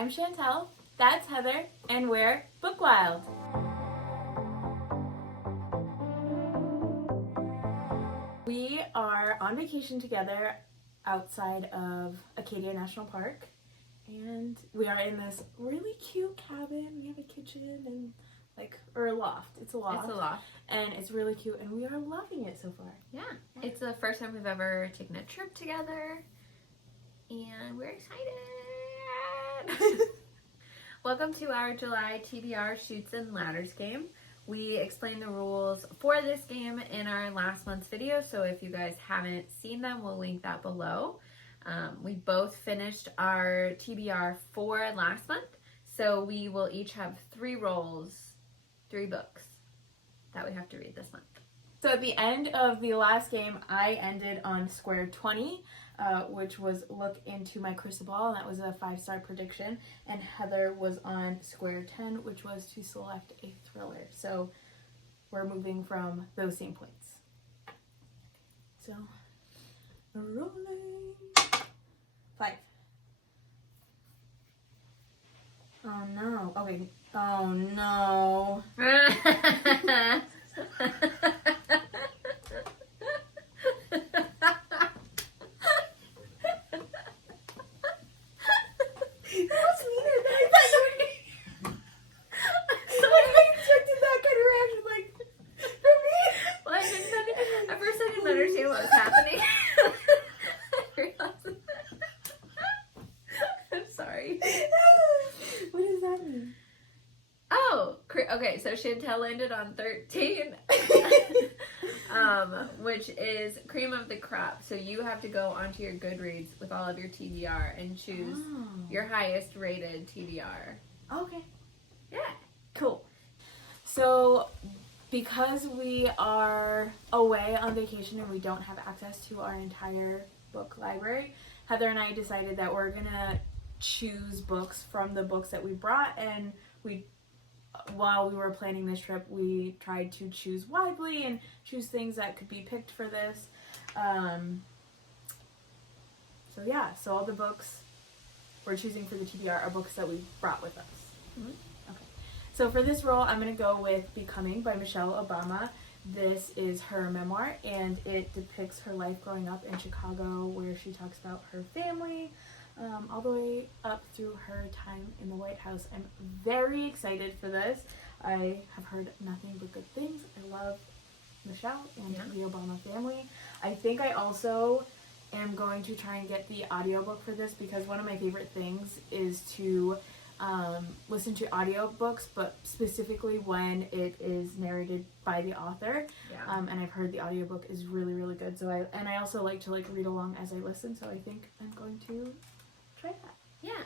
I'm Chantel, that's Heather, and we're Book Wild. We are on vacation together outside of Acadia National Park, and we are in this really cute cabin. We have a kitchen and or a loft. It's a loft. It's a loft. And it's really cute, and we are loving it so far. Yeah. It's the first time we've ever taken a trip together, and we're excited. Welcome to our July TBR Chutes and Ladders game. We explained the rules for this game in our last month's video, so if you guys haven't seen them, we'll link that below. We both finished our TBR for last month, so we will each have 3 rolls, 3 books that we have to read this month. So at the end of the last game, I ended on square 20, which was look into my crystal ball, and that was a 5-star prediction. And Heather was on square 10, which was to select a thriller. So we're moving from those same points. So, rolling. 5. Oh no. Okay. Oh no. Okay, so Chantel landed on 13, which is cream of the crop. So you have to go onto your Goodreads with all of your TBR and choose your highest rated TBR. Okay. Yeah. Cool. So because we are away on vacation and we don't have access to our entire book library, Heather and I decided that we're going to choose books from the books that we brought, and while we were planning this trip, we tried to choose widely and choose things that could be picked for this. So all the books we're choosing for the TBR are books that we brought with us. Mm-hmm. Okay. So for this role, I'm going to go with Becoming by Michelle Obama. This is her memoir, and it depicts her life growing up in Chicago, where she talks about her family, all the way up through her time in the White House. I'm very excited for this. I have heard nothing but good things. I love Michelle and the Obama family. I think I also am going to try and get the audiobook for this, because one of my favorite things is to listen to audiobooks, but specifically when it is narrated by the author. Yeah. And I've heard the audiobook is really, really good. So I also like to read along as I listen, so I think I'm going to try that. Yeah.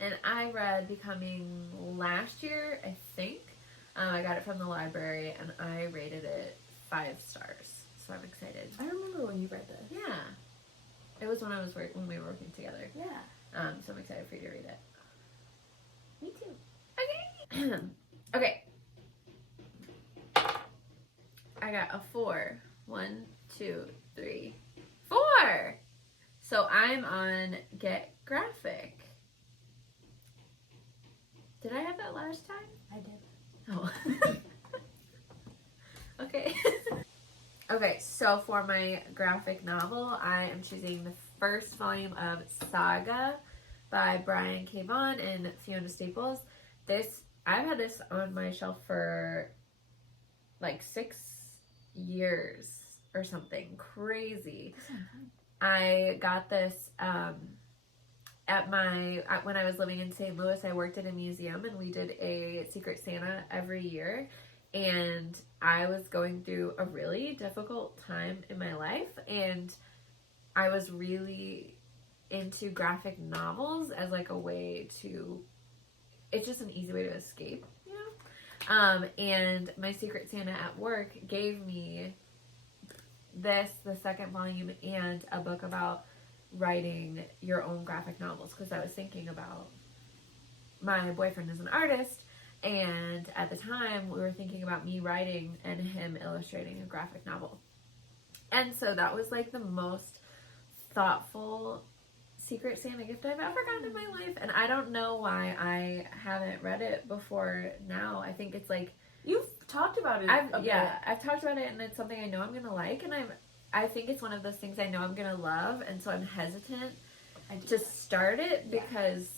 And I read Becoming last year, I think. I got it from the library, and I rated it 5 stars. So I'm excited. I remember when you read this. Yeah. It was when we were working together. Yeah. So I'm excited for you to read it. Me too. Okay. Okay. I got a 4. 1, 2, 3, 4. So I'm on Get Graphic. Did I have that last time? I did. Oh. Okay. Okay, so for my graphic novel, I am choosing the first volume of Saga by Brian Kvaughn and Fiona Staples. I've had this on my shelf for 6 years or something crazy. I got this when I was living in St. Louis. I worked at a museum, and we did a Secret Santa every year, and I was going through a really difficult time in my life, and I was really into graphic novels as a way to, it's just an easy way to escape, you know? And my Secret Santa at work gave me the second volume, and a book about writing your own graphic novels, because I was thinking about, my boyfriend is an artist, and at the time we were thinking about me writing and him illustrating a graphic novel. And so that was the most thoughtful Secret Santa gift I've ever gotten in my life. And I don't know why I haven't read it before now. I think it's like... You've talked about it. I've talked about it, and it's something I know I'm going to like. And I think it's one of those things I know I'm going to love. And so I'm hesitant to start it because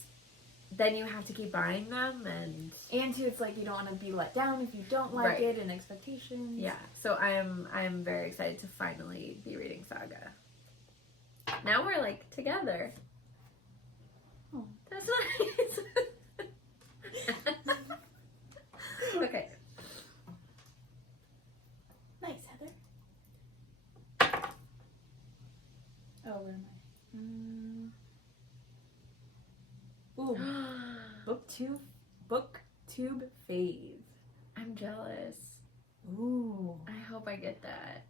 then you have to keep buying them. And too, it's like you don't want to be let down if you don't like it and expectations. Yeah. So I am very excited to finally be reading Saga. Now we're like together. Oh. That's nice. Okay. Nice, Heather. Oh, where am I? Ooh. Booktube fave. I'm jealous. Ooh. I hope I get that.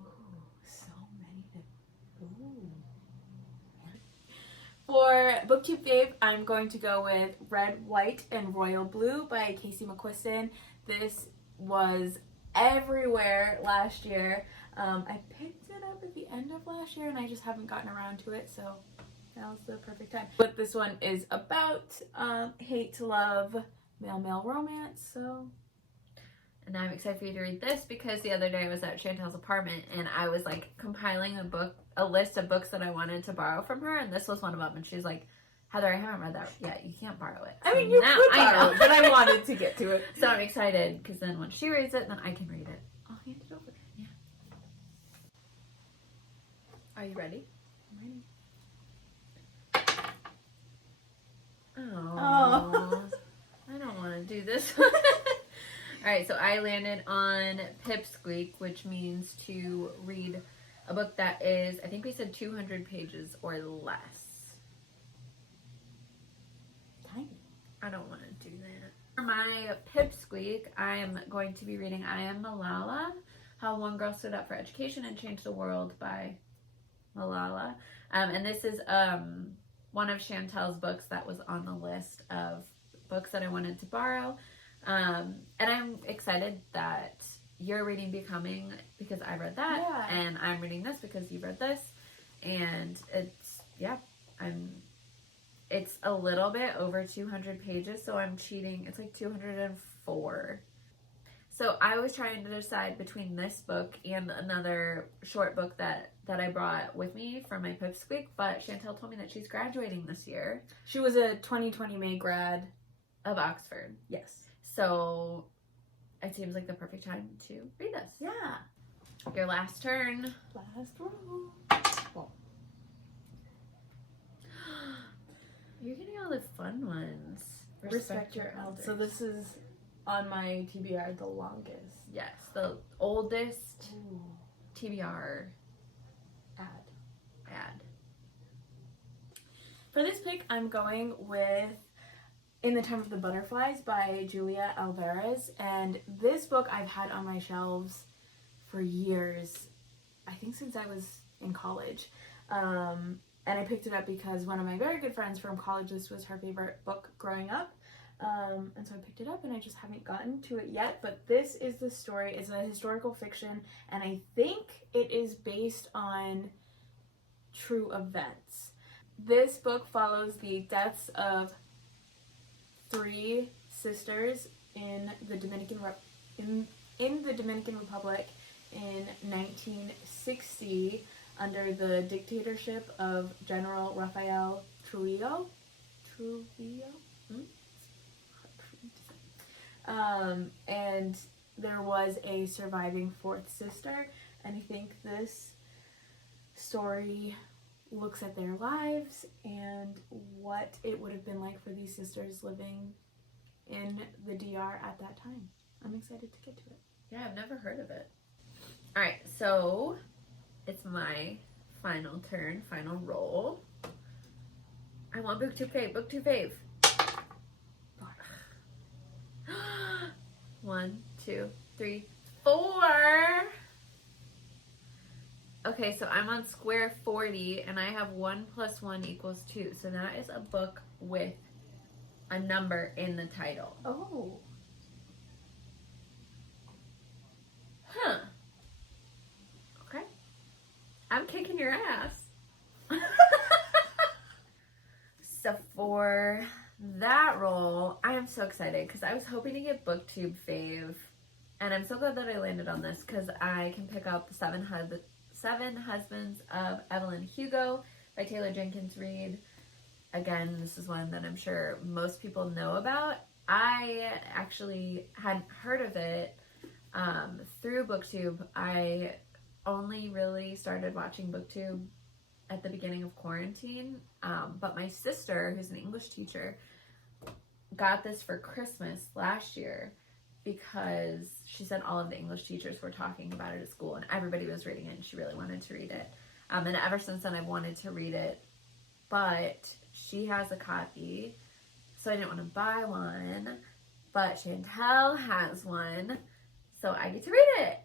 Ooh, so many to... Ooh. For Booktube fave, I'm going to go with Red, White, and Royal Blue by Casey McQuiston. This was everywhere last year. I picked it up at the end of last year and I just haven't gotten around to it, so now's the perfect time. But this one is about hate to love, male romance, so... And I'm excited for you to read this because the other day I was at Chantel's apartment and I was like compiling a list of books that I wanted to borrow from her, and this was one of them. And she's like, Heather, I haven't read that yet. You can't borrow it. I mean, you could borrow it, but I wanted to get to it. So I'm excited because then when she reads it, then I can read it. I'll hand it over. Yeah. Are you ready? I'm ready. Oh. I don't want to do this. Alright, so I landed on Pipsqueak, which means to read a book that is, I think we said 200 pages or less. Tiny. I don't want to do that. For my Pipsqueak, I am going to be reading I Am Malala, How One Girl Stood Up for Education and Changed the World by Malala. And this is one of Chantel's books that was on the list of books that I wanted to borrow. And I'm excited that you're reading Becoming because I read that, and I'm reading this because you read this, and it's a little bit over 200 pages, so I'm cheating. It's like 204. So I was trying to decide between this book and another short book that I brought with me from my Pipsqueak, but Chantel told me that she's graduating this year. She was a 2020 May grad of Oxford. Yes. So it seems like the perfect time to read this. Yeah. Your last turn. Last roll. Oh. You're getting all the fun ones. Respect your elders. So this is on my TBR the longest. Yes, the oldest Ooh. TBR ad. For this pick, I'm going with In the Time of the Butterflies by Julia Alvarez, and this book I've had on my shelves for years, I think since I was in college, and I picked it up because one of my very good friends from college, this was her favorite book growing up, and so I picked it up and I just haven't gotten to it yet, but this is the story. It's a historical fiction, and I think it is based on true events. This book follows the deaths of 3 sisters in the Dominican Republic in 1960 under the dictatorship of General Rafael Trujillo. And there was a surviving 4th sister, and I think this story looks at their lives and what it would have been like for these sisters living in the DR at that time. I'm excited to get to it. Yeah, I've never heard of it. Alright, so it's my final turn, final roll. I want Booktube fave. 1, 2, 3, 4. Okay, so I'm on square 40, and I have 1 + 1 = 2. So that is a book with a number in the title. Oh. Huh. Okay. I'm kicking your ass. for that role, I am so excited because I was hoping to get BookTube fave, and I'm so glad that I landed on this because I can pick up Seven Husbands of Evelyn Hugo by Taylor Jenkins Reid. Again, this is one that I'm sure most people know about. I actually hadn't heard of it through BookTube. I only really started watching BookTube at the beginning of quarantine, but my sister, who's an English teacher, got this for Christmas last year because she said all of the English teachers were talking about it at school and everybody was reading it and she really wanted to read it. And ever since then I've wanted to read it, but she has a copy, so I didn't want to buy one, but Chantel has one, so I get to read it.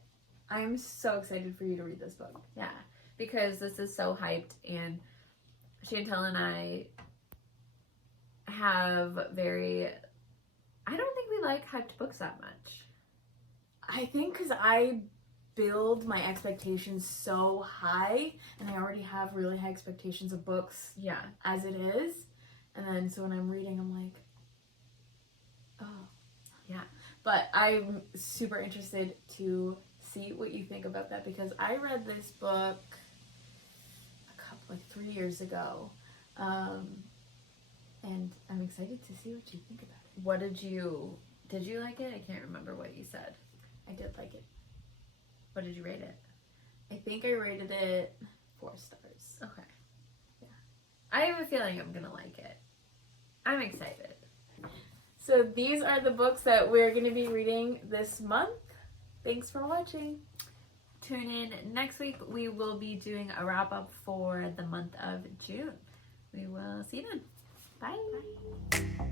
I'm so excited for you to read this book. Yeah, because this is so hyped, and Chantel and I have I don't think we like hyped books that much. I think because I build my expectations so high, and I already have really high expectations of books as it is, and then so when I'm reading I'm like, oh yeah. But I'm super interested to see what you think about that because I read this book 3 years ago, and I'm excited to see what you think about it. What did you like it? I can't remember what you said. I did like it. What did you rate it? I think I rated it 4 stars. Okay. Yeah. I have a feeling I'm gonna like it. I'm excited. So these are the books that we're gonna be reading this month. Thanks for watching. Tune in next week. We will be doing a wrap up for the month of June. We will see you then. Bye. Bye.